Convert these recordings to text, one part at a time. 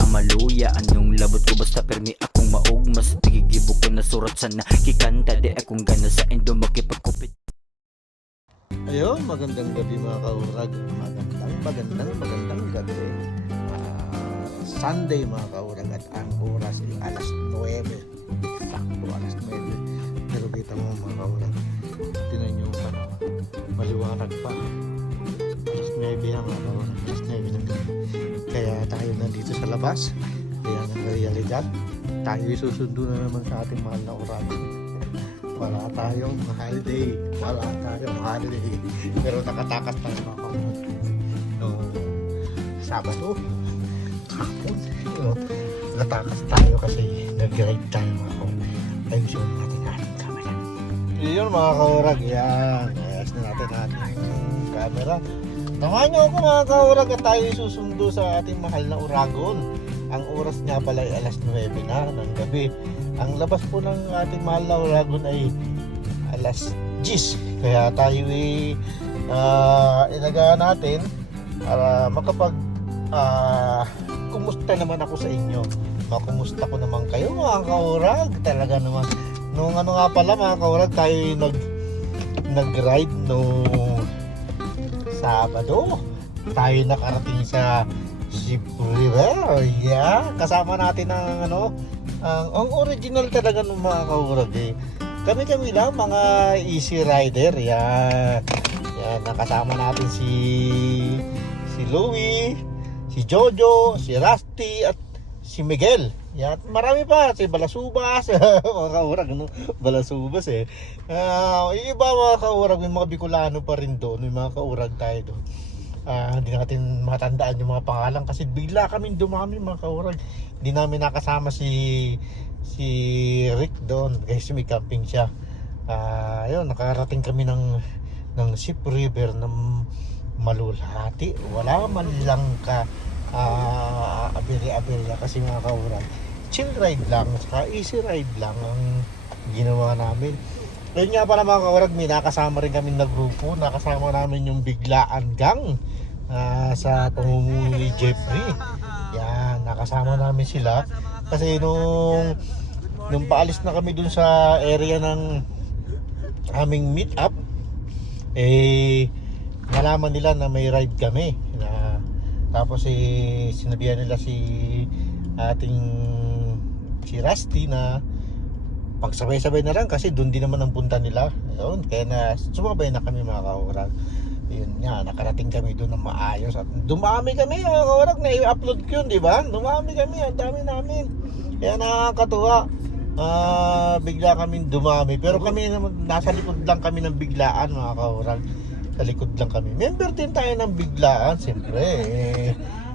ang maluya. Anong labot ko basta permi akong maog. Mas tigigibo ko na surat sa nakikanta. Di akong gana sa indo makipagkupit. Ayun, magandang gabi mga kaurag. Magandang gabi. Sunday mga kaurag at ang oras ay alas 9. Sakto alas 9. Pero kita mo mga kaurag, tinan nyo pa na maliwanag pa. Alas 9 na mga kaurag, alas 9 ng gabi. Kaya tayo nandito sa labas. Kaya ng realidad, tayo susundo na naman sa ating mahal na oragon. Wala tayong holiday. Pero nakatakas tayo mga kaurag. Sabado hapon, natakas tayo kasi nag-ride tayo mga kaurag. Ayusin natin ating camera. Yun mga kaurag, yan. Ayos na natin ating camera. Tamahan nyo ako mga kaurag at tayo susundo sa ating mahal na Uragon. Ang oras nga pala ay alas 9 na ng gabi. Ang labas po ng ating mahal na Uragon ay alas 10. Kaya tayo ay inagaan natin para makapag kumusta naman ako sa inyo. Makumusta ko naman kayo mga kaurag. Talaga naman. Nung ano nga pala mga kaurag, tayo nag-ride nung Sabado. Tayo nakarating sa Cebu River. Yeah. Kasama natin ang ang original talaga ng mga kaurag eh. Kami lang mga easy rider. Yan. Yan. Nakasama natin si Louie, si Jojo, si Rusty at si Miguel. Yan, marami pa, si Balasubas. Mga kaurag, Balasubas eh. Yung iba mga kaurag, may mga Bicolano pa rin doon. May mga kaurag tayo doon. Hindi natin matandaan yung mga pangalan kasi bigla kaming dumami mga kaurag. Hindi namin nakasama si Rick doon kasi may camping siya. Ayun, nakarating kami ng Cebu River ng malulhati. Wala man lang aberya kasi mga kaurag, chill ride lang, saka easy ride lang ang ginawa namin. Ngayon nga pala mga kaurag, may nakasama rin kami na grupo. Nakasama namin yung Biglaan Gang sa pamumuno ni Jeffrey. Yan, nakasama namin sila kasi nung paalis na kami dun sa area ng aming meet up, nalaman nila na may ride kami tapos sinabihan nila si Rusty na pagsabay-sabay na lang kasi doon din naman ang punta nila. Ayun, kaya na sumabay na kami mga kaurag. Yun nga, nakarating kami doon ng maayos at dumami kami mga kaurag, na i-upload ko yun, di ba? Dumami kami, ang dami namin. Kaya nakakatuwa. Bigla kaming dumami, pero kami nasa likod lang kami ng Biglaan mga kaurag. Sa likod lang kami. Member din tayo ng Biglaan, siyempre.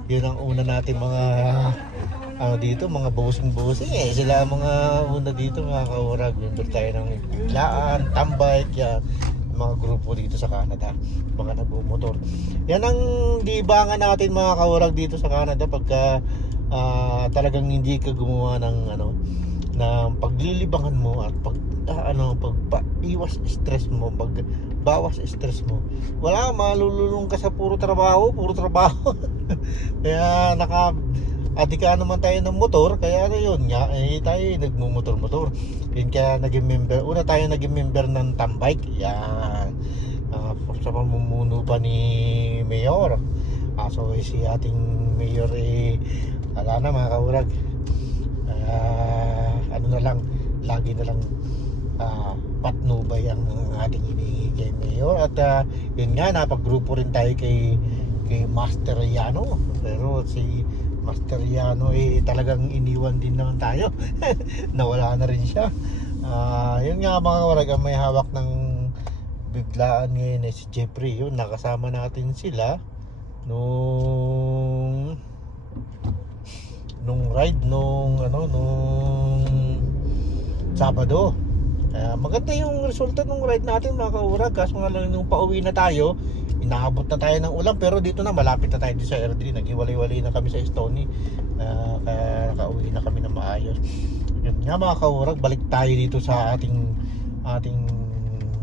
Yun ang una natin mga dito, mga bossing sila ang mga una dito mga kaurag. Member tayo ng Biglaan, Tambay, yan, mga grupo dito sa Canada, mga nagbumotor. Yan ang libangan natin mga kaurag dito sa Canada pagka talagang hindi ka gumawa ng ng paglilibangan mo at pag-iwas stress mo, pagbawas stress mo. Wala, malululong ka sa puro trabaho. Kaya adika naman tayo ng motor, kaya yun nga, tayo nagmumotor-motor. Yun kaya una tayo naging member ng Tambike. Yan, sa pamumuno pa ni Mayor. So si ating Mayor wala na mga kaurag. Lagi na lang patnubay ang ating hinihingi kay Mayor. At yun nga, napag-grupo rin tayo kay Master Yano. Pero si Master Yano talagang iniwan din naman tayo. Nawala na rin siya. Yun nga mga kaurag, ang may hawak ng Biglaan ngayon si Jeffrey. Yun, nakasama natin sila nung ride nung Sabado. Maganda yung resulta ng ride natin mga kaurag. Kaso nga lang nung pauwi na tayo, inaabot na tayo ng ulan, pero dito na malapit na tayo dito sa Airdrie. Naghiwalay-walay na kami sa Stony. Kaya nakauwi na kami na maayos. Yun nga mga kaurag, balik tayo dito sa ating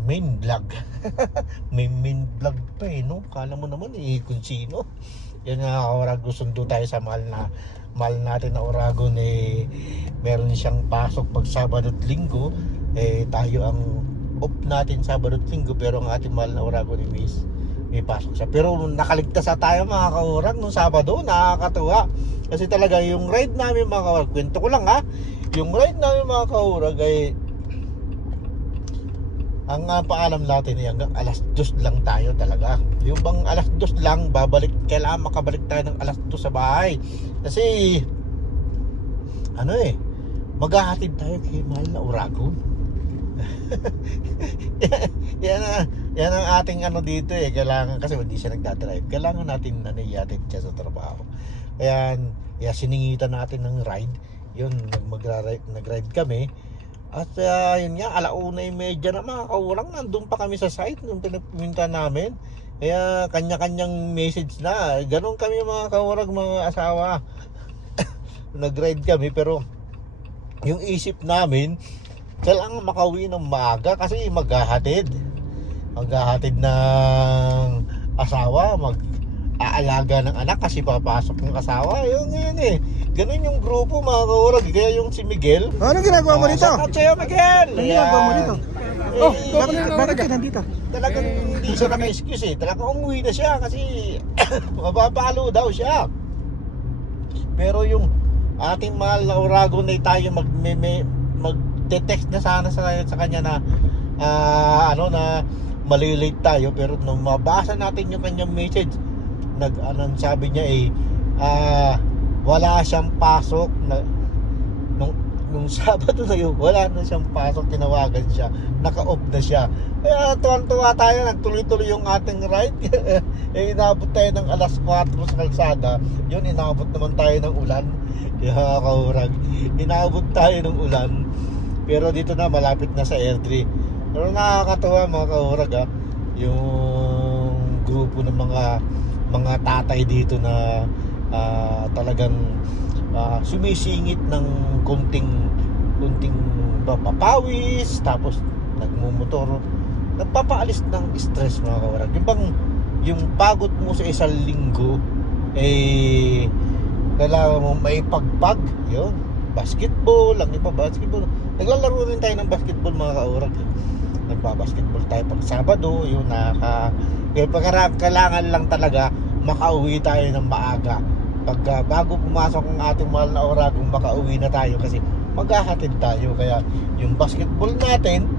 main vlog. May main vlog pa no? Kala mo naman kung sino. Yun nga kaurag, susundo tayo sa mahal natin na Oragon. Meron siyang pasok pag Sabado at Linggo. Tayo ang off natin Sabado at Linggo, pero ang ating mahal na Oragon ni Miss may pasok siya. Pero nakaligtas na tayo mga kaurag nung Sabado. Nakakatuwa kasi talaga yung ride namin mga kaurag, kwento ko lang ha, yung ride namin mga kaurag ay ang paalam natin ay hanggang alas 2 lang tayo talaga. Yung bang alas 2 lang, kailangan makabalik tayo ng alas 2 sa bahay. Kasi, maghahatid tayo kay mahal na Oragon. yan ang ating dito kailangan, kasi hindi siya nagdadrive. Kailangan natin ihatid siya sa trabaho. Kaya siningitan natin ng ride. Yun, nag-ride kami. At yun nga, 1:30 na mga kaurang, nandun pa kami sa site nung pinagpumunta namin. Kaya kanya-kanyang message na. Ganon kami mga kaurang, mga asawa. Nag-ride kami, pero yung isip namin, kailangan makauwi ng maaga kasi maghahatid ng asawa, mag-aalaga ng anak kasi papasok ng asawa. Yun ganun yung grupo mga kaurag. Kaya yung si Miguel, Ano ginagawa mo dito? shout out sa'yo Miguel. Ano ginagawa mo dito? Bakit ka nandito? Talagang hindi siya naka-excuse talagang umuwi na siya kasi mapapalo daw siya. Pero yung ating mahal na Oragon ay tayo mag-text na sana sa kanya na na malilate tayo. Pero nung mabasa natin yung kanyang message, sabi niya wala siyang pasok nung Sabado na yun, wala na siyang pasok. Tinawagan siya, naka-off na siya. Kaya tuwang-tuwa tayo, nagtuloy-tuloy yung ating ride. Inabot tayo ng alas 4 sa kalsada. Yun, inabot naman tayo ng ulan. Kaurag, inabot tayo ng ulan. Pero dito na, malapit na sa R3. Pero nakakatuwa mga kaurag yung grupo ng mga tatay dito na talagang sumisingit ng kunting papawis, tapos nagmumotor, nagpapaalis ng stress mga kawarag. Yung pagod mo sa isang linggo kailangan mo may pagpag. Yun, basketball, ang iba basketball, naglalaro rin tayo ng basketball mga kawarag. Nagbabasketball tayo pag Sabado. Yun, kailangan lang talaga makauwi tayo ng maaga. Pagka bago pumasok ang ating mahal na Oragon, makauwi na tayo kasi maghahatid tayo. Kaya yung basketball natin,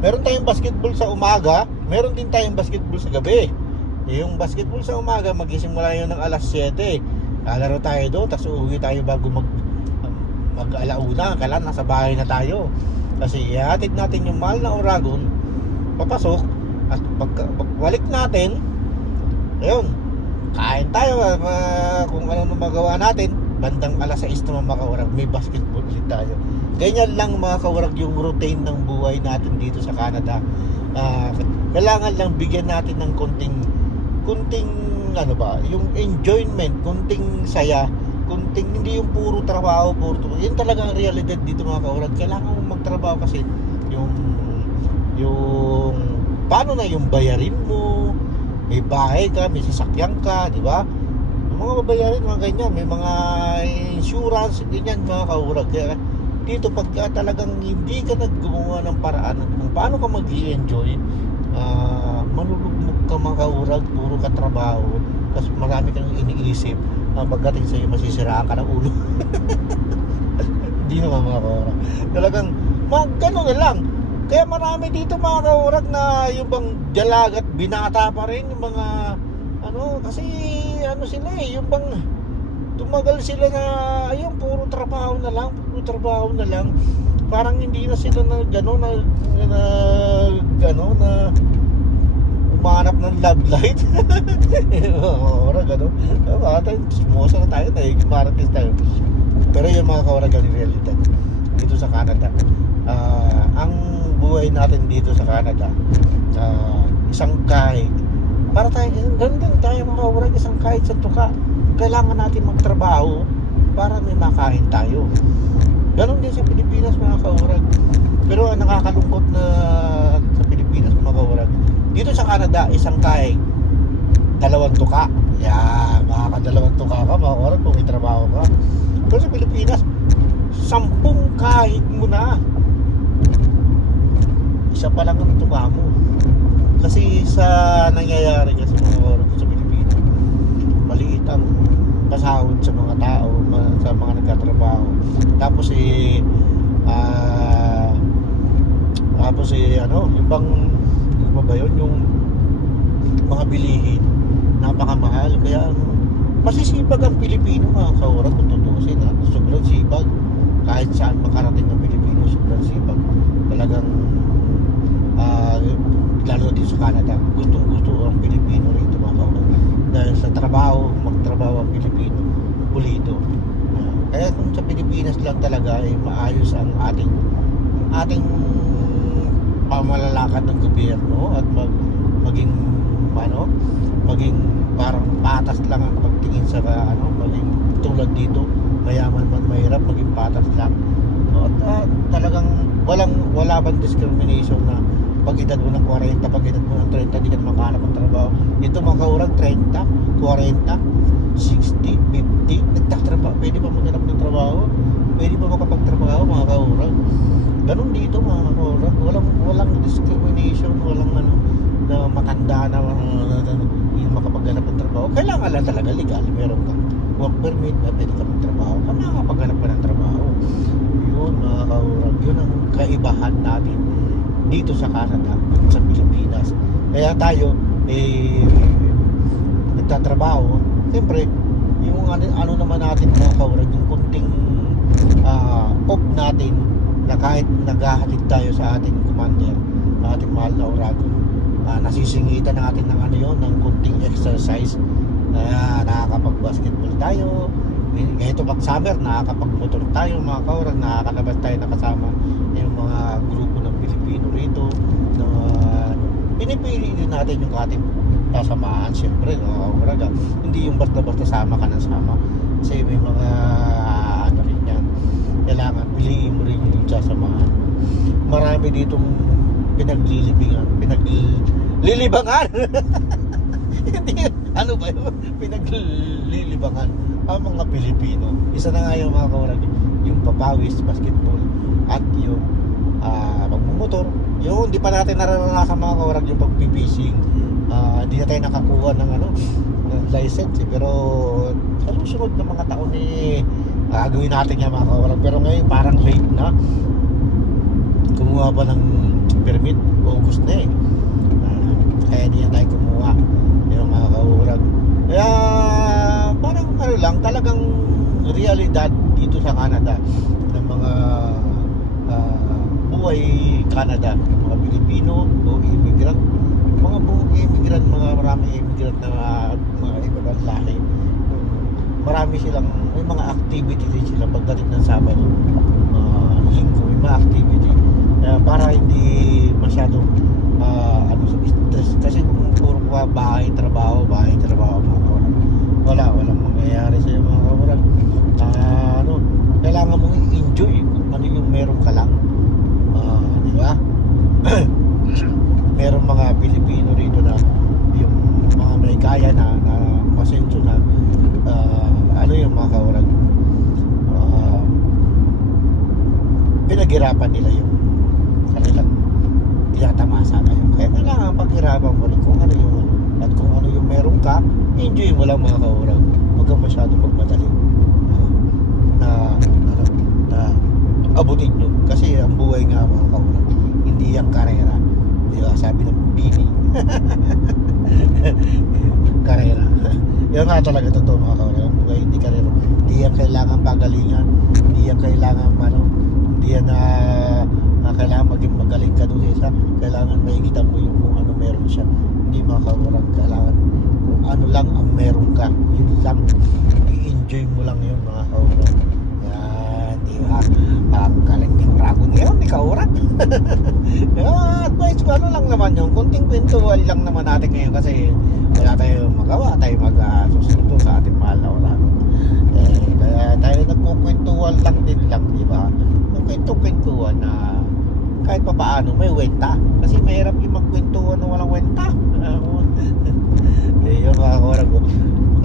meron tayong basketball sa umaga, meron din tayong basketball sa gabi. Yung basketball sa umaga, magisimula yun ng alas 7. Lalaro tayo doon, tapos uuwi tayo bago mag-alauna. Kailangan nasa bahay na tayo kasi ihatid natin yung mahal na Oragon papasok. At pagbalik natin, ayun, kain tayo, kung ano magawa natin. Bandang alas 6 naman mga kaurag, may basketball ulit tayo. Ganyan lang mga kaurag yung routine ng buhay natin dito sa Canada. Kailangan lang bigyan natin ng kunting yung enjoyment, kunting saya, kunting hindi yung puro trabaho. Yun talaga ang realidad dito mga kaurag. Kailangan mong magtrabaho kasi yung paano na yung bayarin mo, may bahay ka, may sasakyan ka, di ba? Yung mga babayarin, mga ganyan, may mga insurance, ganyan mga kaurag. Kaya dito pag talagang hindi ka naggumawa ng paraan kung paano ka mag-i-enjoy, malulugmok ka mga kaurag, puro ka trabaho, kasi marami kang iniisip, pagdating sa'yo masisiraan ka ng ulo. Hindi naman mga kaurag. Talagang gano'n na lang. Kaya marami dito mga kaurag na yung bang dalagat binata pa rin yung mga kasi sila yung bang tumagal sila na ayun, puro trabaho na lang, parang hindi na sila na umanap ng love light. Kaurag sumusa na tayo, maratis tayo. Pero yung mga kaurag ang realidad dito sa Canada. Ang buhay natin dito sa Canada, isang kahig, para tayo, ganun din tayo mga kaurag, isang kahig sa tuka. Kailangan natin magtrabaho para may makain tayo. Ganun din sa Pilipinas mga kaurag. Pero ang nakakalungkot na sa Pilipinas mga kaurag, dito sa Canada, isang kahig, 2 tuka. Kaya makakadalawang tuka ka, mga kaurag, kung may trabaho ka. Pero sa Pilipinas, 10 kahit mo na. Isa pa lang ang tuka mo. Kasi sa nangyayari kasi mga kaurag sa Pilipinas, maliit ang pasahod sa mga tao, sa mga nagtatrabaho. Tapos ano, yung bang ano ba yun, yung mga bilihin napakamahal. Kaya ano, masisipag ang Pilipino, mga kaurag, kung tutusin, ha? Sobrang sipag. Kahit saan makarating ang Pilipino, sobrang sipag. Talagang lalo din sa Canada, gustong gusto ang Pilipino rito, mga kaurag. Dahil sa trabaho, magtrabaho ang Pilipino, pulido. Kaya kung sa Pilipinas lang talaga ay maayos ang ating pamalalakad ng gobyerno at maging parang patas lang ang pagtingin sa maging tulad dito, mayaman man mahirap, maging patas lang. At talagang wala bang discrimination na pag edad mo ng 40, pag edad mo ng 30, di ka makahanap ng trabaho. Ito mga kaurag, 30, 40, 60, 50, nagtatrabaho. Pwede pa maghanap ng trabaho? Pwede pa makapagtrabaho, mga kaurag? Ganun dito, mga kaurag. Walang discrimination, walang na matanda na yung makapaghanap ng trabaho. Kailangan lang talaga legal, meron kang work permit na pwede ka magtrabaho. Kung nakakapaghanap ka ng trabaho, yun, mga kaurag, yun ang kaibahan natin dito sa Canada at sa Pilipinas. Kaya tayo nagtatrabaho, siyempre yung ano naman natin, mga kaurag, yung kunting off natin, na kahit naghahatid tayo sa ating commander, ating mahal na Oragon, nasisingitan natin ng ng kunting exercise. Nakakapag-basketball tayo, ito pag summer, nakakapag-motor tayo, mga kaurag, nakakalabas tayo nakasama yung mga grupo ng Pilipino rito, na pinipili din natin yung ating sasamahan, siyempre, mga kaurag. Hindi yung basta-basta sama ka ng sama, kasi may mga rin yan, kailangan piliin mo rin yung sasamahan. Marami ditong pinaglilibangan hindi, ano ba yun? Pinaglilibangan ang mga Pilipino. Isa na nga yung mga kaurag, yung papawis, basketball, at yung pagmumotor. Yung hindi pa natin nararanasan, mga kaurag, yung pagpipishing. Hindi na tayo nakakuha ng ng license, pero sa susunod ng mga taon gagawin natin yan, mga kaurag. Pero ngayon parang late na. Kumuha pa ng permit, August na kaya hindi na tayo kumuha, yung mga kaurag. Kaya parang lang, talagang realidad dito sa Canada ng mga buhay Canada, mga Pilipino o immigrant, mga buong immigrant, maraming immigrant na mga ibang lahi. Marami silang, may mga activity din sila pagdating ng Sabado, Linggo, may mga activity para hindi masyadong sa stress. Kasi kung puro pa bahay, trabaho, mga kaurag, walang mangyayari sa'yo, mga kaurag. Kailangan mong i-enjoy kung yung meron ka lang, di ba? Meron mga Pilipino rito na yung mga may kaya na masenso na yung mga kaurag, pinaghirapan nila yung kanilang tinatamasa ngayon. Kaya kailangan paghirapan mo rin kung ano yung at kung ano yung meron ka, enjoy mo lang, mga kaurag. Huwag kang masyadong magmadali na abutin nyo. Kasi ang buhay nga, mga kaurag, hindi yung karera. Di ba? Sabi ng Bini. Karera. Yan nga talaga totoo, mga kaurag. Ang buhay hindi karera. Hindi yan kailangan pagalingan. Hindi yan kailangan hindi yan kailangan maging magaling ka doon sa isa. Kailangan maigitan mo yung kung ano meron siya. Hindi, mga kaurag, kailangan kung ano lang ang meron ka, yun lang, i-enjoy mo lang yun, mga kaurag. Yan, di ba? Galing yung Oragon ngayon, di kaurag. Advice ko, ano lang naman yun, kunting kwentuhan lang naman natin ngayon kasi wala tayong magawa, tayo mag-susunod sa ating mahal na Oragon. Kaya tayo nagkukwentuhan lang din lang, di ba? Kwentuhan na kahit pa paano may wenta, kasi mahirap yung magkwentuhan na walang wenta. Yun, mga kaurag,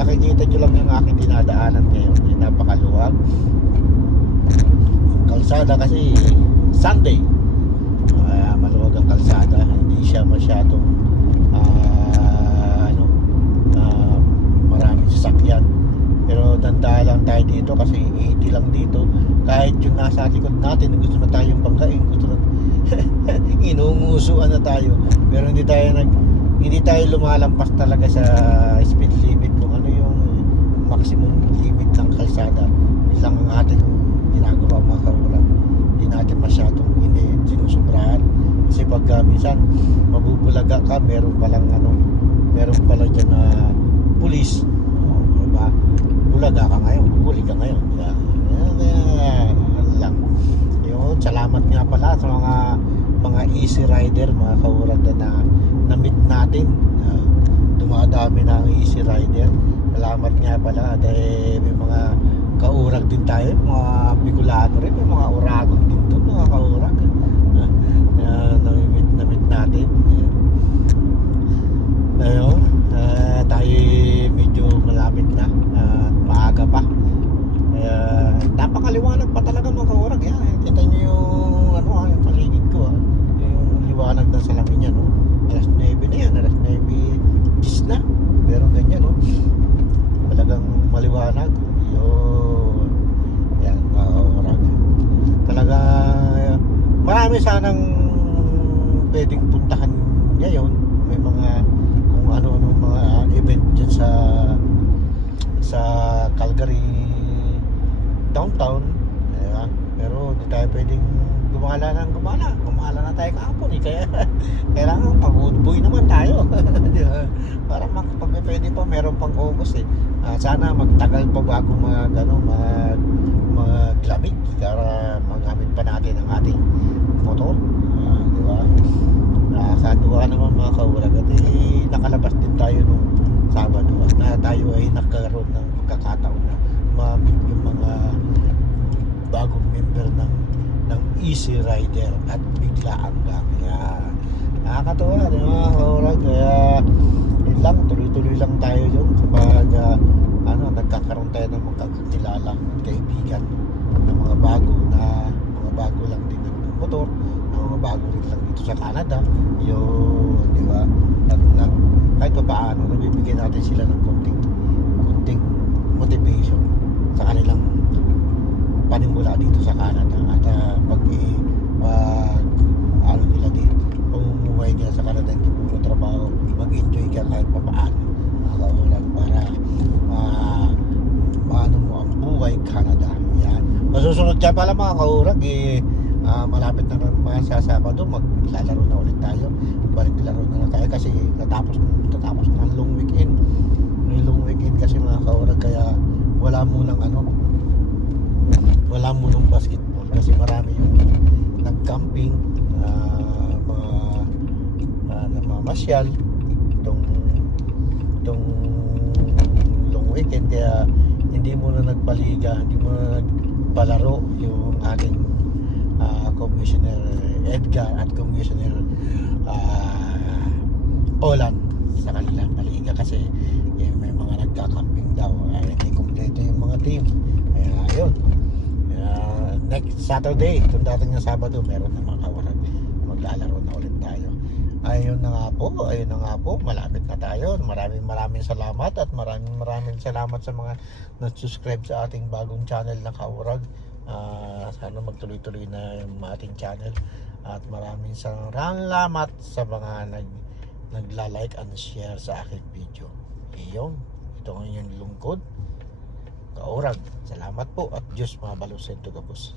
nakikita nyo lang yung aking dinadaanan ngayon, napakaluwag kalsada kasi Sunday, maluwag ang kalsada, hindi siya masyadong maraming sasakyan, pero tanda lang tayo dito kasi 80 lang dito. Kahit yung nasa likod natin gusto na tayong banggain, gusto na inungusuan na tayo, pero hindi tayo lumalampas talaga sa speed limit kung ano yung maximum limit ng kalsada. Ilang ang ating ginagawa mga kaurag, hindi natin masyadong sinusubrahan kasi pagka minsan mabubulaga ka, meron palang dyan na pulis, diba? Bulaga ka ngayon, huli ka ngayon, lang yun. Salamat nga pala sa mga easy rider mga kaurag na meet natin. Dumadami na ang easy rider. Salamat nga pala dahil may mga kaurag din tayo, mga Bicolano rin, may mga Uragon din doon mga kaurag na-meet natin. Ayun, tayo medyo malapit na at maaga pa, kaya napakaliwanag pa talaga mga kaurag. Yan, kita nyo yung yung paligid ko, yung liwanag ng salamin niya, no? Alas 9 na yan, alas 9:10 na, pero ganyan, no? Talagang maliwanag yun. Yan mga kaurag, talaga marami sanang pwedeng puntahan ngayon. May mga kung ano-ano mga event dyan sa Calgary downtown, diba? Pero hindi tayo pwedeng gumala na tayo kahapon kaya kailangan pag-good naman tayo. Diba? Para pag pwede pa, meron pang August sana magtagal pa bago maglamig para magamit pa natin ang ating motor, diba? Nakakatuwa naman mga kaurag at nakalabas din tayo nung Sabado na tayo ay nagkaroon ng pagkakataon na ma-meet yung mga bagong member ng Easy Rider at bigla ang dami. Nakakatuwa, di ba mga kaurag? Kaya yun lang, tuloy-tuloy lang tayo yun kapag nagkakaroon tayo ng magkakilala at kaibigan ng mga bago lang din ng motor, ng mga bago rin lang dito sa Canada yun, di ba? At kahit pa paano nabibigyan natin sila ng konting motivation sa kanilang panimula dito sa Canada at pag nila dito, umuwi nila sa Canada, hindi puro trabaho, mag-enjoy ka kahit pa paano para maano mo ang buhay Canada. Yan, masusunod dyan pala mga kaurag malapit na naman sa Sabado, maglalaro na ulit tayo, balik laro na tayo kasi tatapos na ang long weekend. May long weekend kasi mga kaurag, kaya wala munang basketball kasi marami yung nag-camping, namamasyal itong long weekend, kaya hindi muna nagpaliga, hindi muna nagpalaro yung ating Commissioner Edgar at Commissioner Olan sa kanilang paliga kasi may mga nagka-camping daw, hindi kompleto yung mga team. Kaya ayun, next Saturday, itong dating ng Sabado, meron na mga kawarag, maglalaro na ulit tayo. Ayun na nga po, malapit na tayo. Maraming salamat at maraming salamat sa mga nag-subscribe sa ating bagong channel na Kaurag. Sana magtuloy-tuloy na yung ating channel at maraming salamat sa mga nagla-like and share sa aking video. Iyon, ito ang inyong lungkod Kaurag. Salamat po at Diyos mabalusin to gabos.